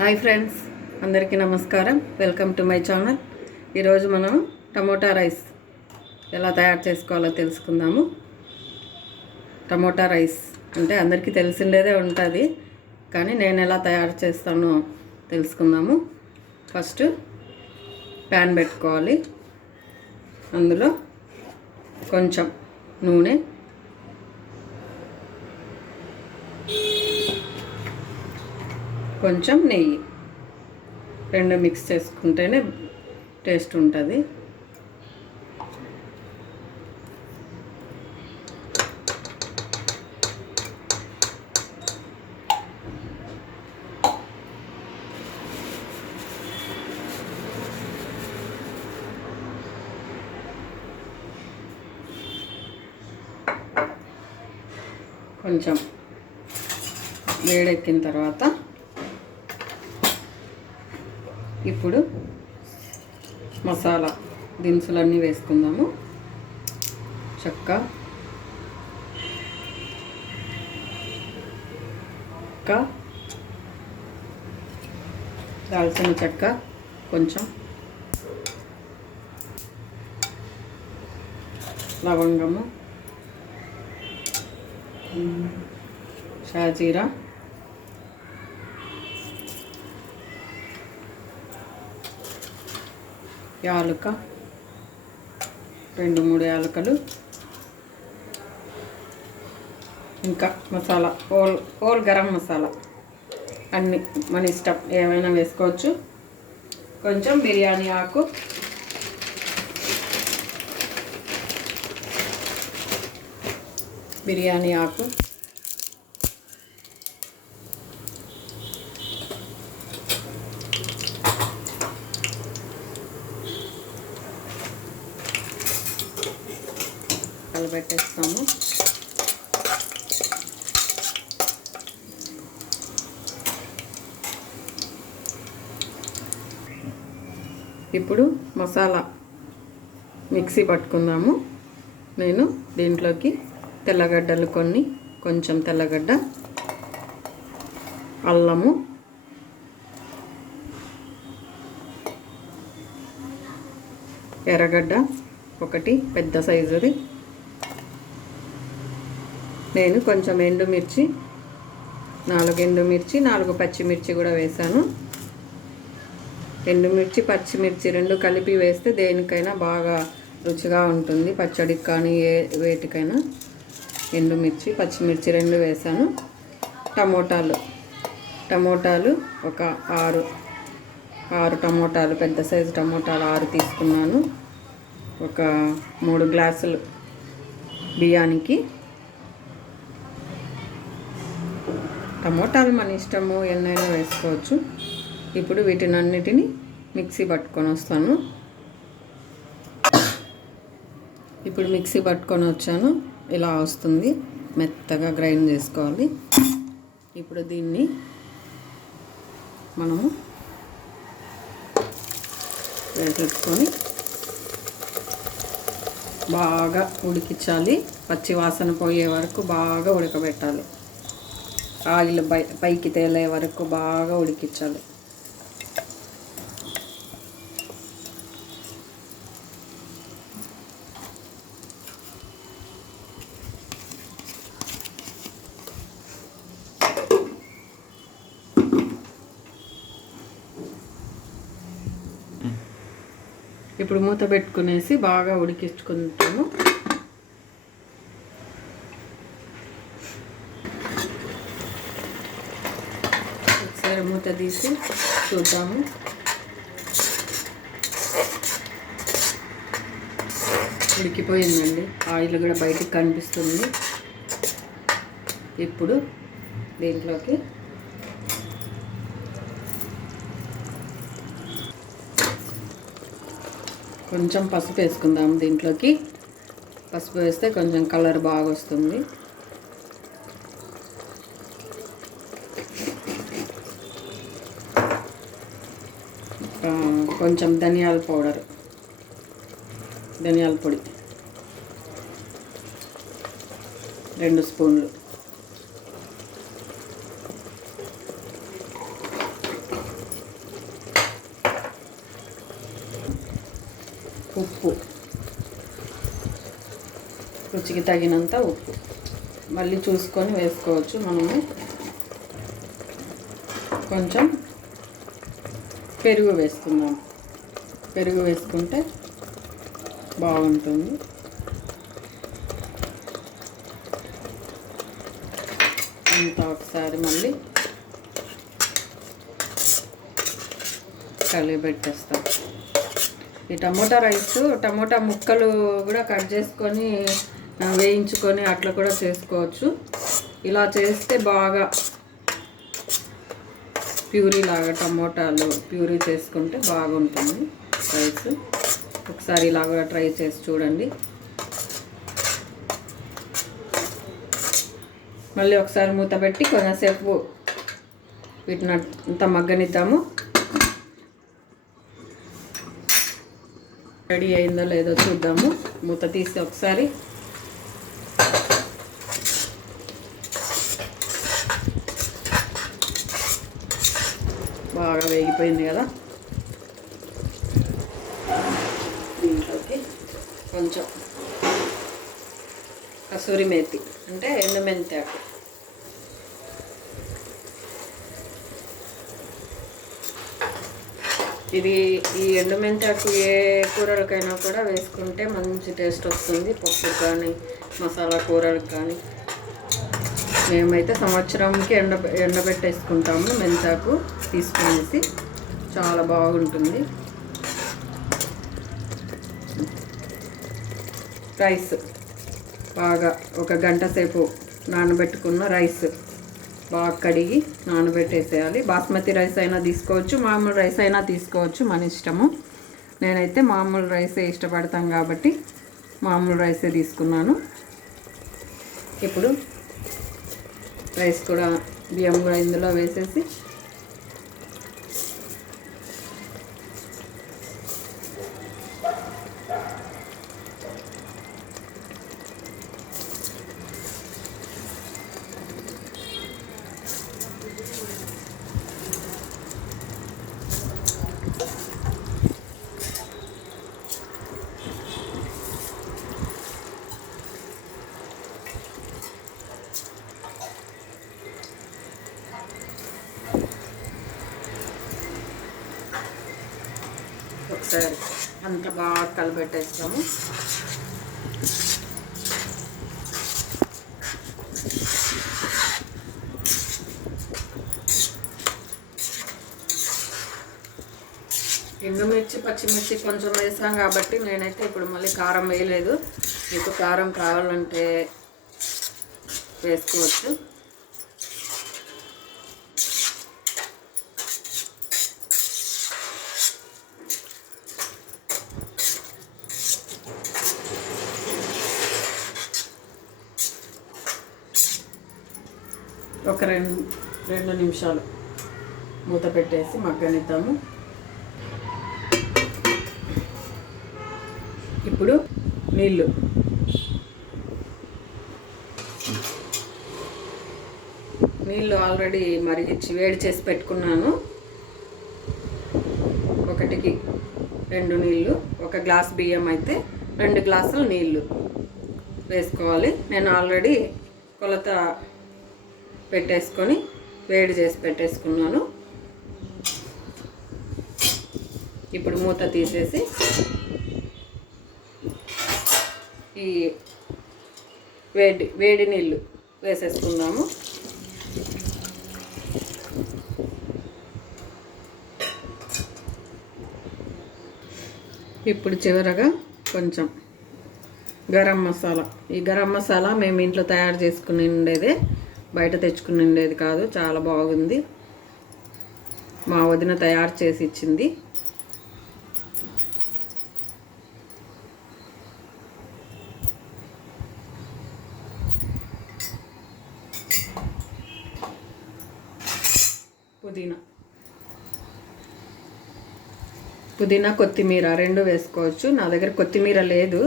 Hi friends, అందరికీ నమస్కారం. Welcome to my channel. ఈరోజు మనం టమోటా రైస్ ఎలా తయారు చేసుకోవాలో తెలుసుకుందాము. టమోటా రైస్ అంటే అందరికీ తెలిసిండేదే ఉంటుంది, కానీ నేను ఎలా తయారు చేస్తానో తెలుసుకుందాము. ఫస్ట్ ప్యాన్ పెట్టుకోవాలి. అందులో కొంచెం నూనె, కొంచెం నెయ్యి, రెండు మిక్స్ చేసుకుంటేనే టేస్ట్ ఉంటుంది. కొంచెం వేడెక్కిన తర్వాత ఇప్పుడు మసాలా దినుసులన్నీ వేసుకుందాము. చెక్క, దాల్చిన చెక్క కొంచెం, లవంగము, షాజీరా, యాలుక, 2-3 యాలకులు, ఇంకా మసాలా హోల్ గరం మసాలా అన్నీ మన ఇష్టం, ఏమైనా వేసుకోవచ్చు. కొంచెం బిర్యానీ ఆకు, కలబెట్టేస్తాము. ఇప్పుడు మసాలా మిక్సీ పట్టుకుందాము. నేను దీంట్లోకి తెల్లగడ్డలు కొంచెం తెల్లగడ్డ, అల్లము, ఎర్రగడ్డ ఒకటి పెద్ద సైజుది, నేను కొంచెం ఎండుమిర్చి, 4 ఎండుమిర్చి, 4 పచ్చిమిర్చి కూడా వేసాను. ఎండుమిర్చి పచ్చిమిర్చి 2 కలిపి వేస్తే దేనికైనా బాగా రుచిగా ఉంటుంది, పచ్చడికి కానీ వేటికైనా. ఎండుమిర్చి పచ్చిమిర్చి 2 వేసాను. టమోటాలు ఒక 6 టమోటాలు, పెద్ద సైజు టమోటాలు 6 తీసుకున్నాను. ఒక 3 గ్లాసులు బియ్యానికి. టమోటాలు మన ఇష్టము, ఎన్నైనా వేసుకోవచ్చు. ఇప్పుడు వీటినన్నిటిని మిక్సీ పట్టుకొని వస్తాను. ఇప్పుడు మిక్సీ పట్టుకొని వచ్చాను. ఇలా వస్తుంది, మెత్తగా గ్రైండ్ చేసుకోవాలి. ఇప్పుడు దీన్ని మనము వేసేసుకొని బాగా ఉడికించాలి. పచ్చి వాసన పోయే వరకు బాగా ఉడకబెట్టాలి. ఆయిల్ పైకి తేలే వరకు బాగా ఉడికించాలి. ఇప్పుడు మూత పెట్టుకునేసి బాగా ఉడికించుకుంటాము. ఒకసారి మూత తీసి చూద్దాము. ఉడికిపోయిందండి, ఆయిల్ కూడా బయటికి కనిపిస్తుంది. ఇప్పుడు దీంట్లోకి కొంచెం పసుపు వేసుకుందాము. దీంట్లోకి పసుపు వేస్తే కొంచెం కలర్ బాగా వస్తుంది. కొంచెం ధనియాల పొడి 2 స్పూన్లు, ఉప్పు, రుచికి తగినంత ఉప్పు మళ్ళీ చూసుకొని వేసుకోవచ్చు. మనము కొంచెం పెరుగు వేసుకుందాం. పెరుగు వేసుకుంటే బాగుంటుంది. అంతా ఒకసారి మళ్ళీ కలిపెట్టేస్తాం. ఈ టమోటా రైస్, టమోటా ముక్కలు కూడా కట్ చేసుకొని వేయించుకొని అట్లా కూడా చేసుకోవచ్చు. ఇలా చేస్తే బాగా ప్యూరీ లాగా టమోటాలు ప్యూరీ చేసుకుంటే బాగుంటుంది రైస్. ఒకసారి ఇలా కూడా ట్రై చేసి చూడండి. మళ్ళీ ఒకసారి మూత పెట్టి కొంచెంసేపు వీటిని అంతా మగ్గనిద్దాము. రెడీ అయిందో లేదో చూద్దాము. మూత తీసి ఒకసారి బాగా వేగిపోయింది కదా. దీంట్లోకి కొంచెం కసూరి మేతి అంటే ఎండుమెంతి ఆకు, ఇది ఈ ఎండుమెంతాకు ఏ కూరలకైనా కూడా వేసుకుంటే మంచి టేస్ట్ వస్తుంది. పప్పు కానీ మసాలా కూరలకు కానీ. మేమైతే సంవత్సరంకి ఎండబెట్టేసుకుంటాము. మెంతాకు తీసుకునేసి చాలా బాగుంటుంది. రైస్ బాగా ఒక గంట సేపు నానబెట్టుకున్న రైస్ బాగా కడిగి నానబెట్టేసేయాలి. బాస్మతి రైస్ అయినా తీసుకోవచ్చు, మామూలు రైస్ అయినా తీసుకోవచ్చు, మన ఇష్టము. నేనైతే మామూలు రైసే ఇష్టపడతాను కాబట్టి మామూలు రైసే తీసుకున్నాను. ఇప్పుడు రైస్ కూడా బియ్యం కూడా ఇందులో వేసేసి ఒకసారి అంత బాగా కలిపెట్టేస్తాము. ఎండుమిర్చి పచ్చిమిర్చి కొంచెం వేసాం కాబట్టి నేనైతే ఇప్పుడు మళ్ళీ కారం వేయలేదు. మీకు కారం కావాలంటే వేసుకోవచ్చు. ఒక రెండు నిమిషాలు మూత పెట్టేసి మగ్గనిద్దాము. ఇప్పుడు నీళ్ళు ఆల్రెడీ మరిగించి వేడి చేసి పెట్టుకున్నాను. ఒకటికి 2 నీళ్ళు, ఒక గ్లాస్ బియ్యం అయితే 2 గ్లాసులు నీళ్ళు వేసుకోవాలి. నేను ఆల్రెడీ కొలత పెట్టేసుకొని వేడి చేసి పెట్టేసుకున్నాను. ఇప్పుడు మూత తీసేసి ఈ వేడి నీళ్ళు వేసేసుకుందాము. ఇప్పుడు చివరగా కొంచెం గరం మసాలా. ఈ గరం మసాలా మేము ఇంట్లో తయారు చేసుకుని ఉండేదే, బయట తెచ్చుకుని ఉండేది కాదు. చాలా బాగుంది. మా వదిన తయారు చేసి ఇచ్చింది. పుదీనా కొత్తిమీర 2 వేసుకోవచ్చు. నా దగ్గర కొత్తిమీర లేదు.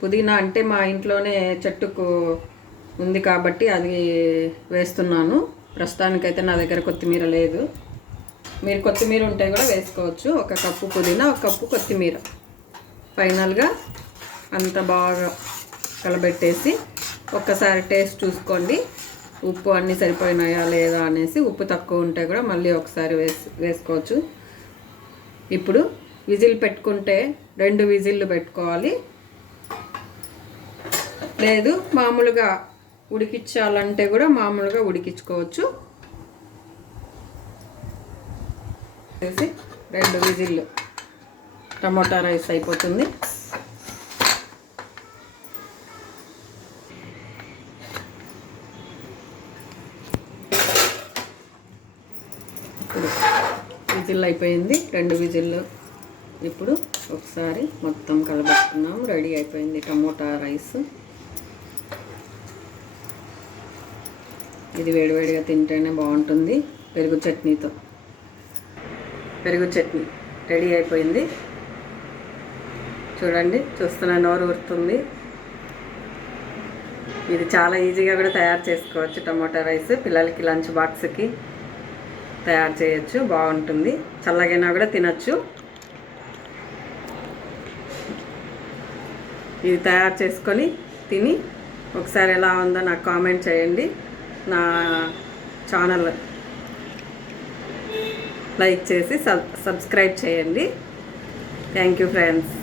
పుదీనా అంటే మా ఇంట్లోనే చెట్టుకు ఉంది కాబట్టి అది వేస్తున్నాను. ప్రస్తుతానికైతే నా దగ్గర కొత్తిమీర లేదు. మీరు కొత్తిమీర ఉంటే కూడా వేసుకోవచ్చు. 1 కప్పు పుదీనా, 1 కప్పు కొత్తిమీర, ఫైనల్గా అంత బాగా కలబెట్టేసి ఒక్కసారి టేస్ట్ చూసుకోండి, ఉప్పు అన్నీ సరిపోయినాయా లేదా అనేసి. ఉప్పు తక్కువ ఉంటే కూడా మళ్ళీ ఒకసారి వేసుకోవచ్చు. ఇప్పుడు విజిల్ పెట్టుకుంటే 2 విజిల్లు పెట్టుకోవాలి, లేదు మామూలుగా ఉడికించాలంటే కూడా మామూలుగా ఉడికించుకోవచ్చు. 2 విజిల్లు టమోటా రైస్ అయిపోతుంది. ఇప్పుడు విజిల్ అయిపోయింది, 2 విజిల్లు. ఇప్పుడు ఒకసారి మొత్తం కలబెట్టుకున్నాం. రెడీ అయిపోయింది టమోటా రైస్. ఇది వేడివేడిగా తింటేనే బాగుంటుంది పెరుగు చట్నీతో. పెరుగు చట్నీ రెడీ అయిపోయింది. చూడండి, చూస్తున్న నోరు ఊరుతుంది. ఇది చాలా ఈజీగా కూడా తయారు చేసుకోవచ్చు. టమోటా రైస్ పిల్లలకి లంచ్ బాక్స్కి తయారు చేయొచ్చు, బాగుంటుంది. చల్లగైనా కూడా తినచ్చు. ఇది తయారు చేసుకొని తిని ఒకసారి ఎలా ఉందో నాకు కామెంట్ చేయండి. నా ఛానల్ లైక్ చేసి సబ్స్క్రైబ్ చేయండి. Thank you friends.